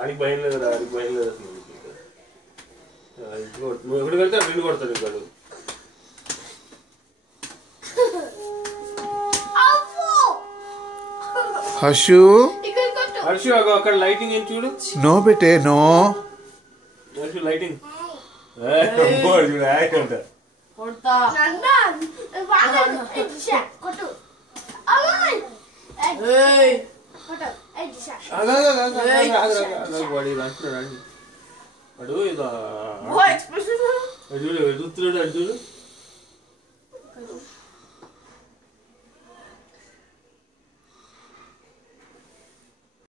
ఆడికి భయం లేదు కదా, ఆడికి భయం లేదు అసలు. నువ్వు ఎక్కడికి వెళ్తే అటు నిన్ను కొడతాడు ఇంకా. హర్షు హర్షు అక్కడ లైటింగ్ ఏం చూడు. నో బెటే నో. హర్షు లైటింగ్ చూడు అంట. వాడు ఇలా చూడు చూస్తున్నాడు, అటు చూడు.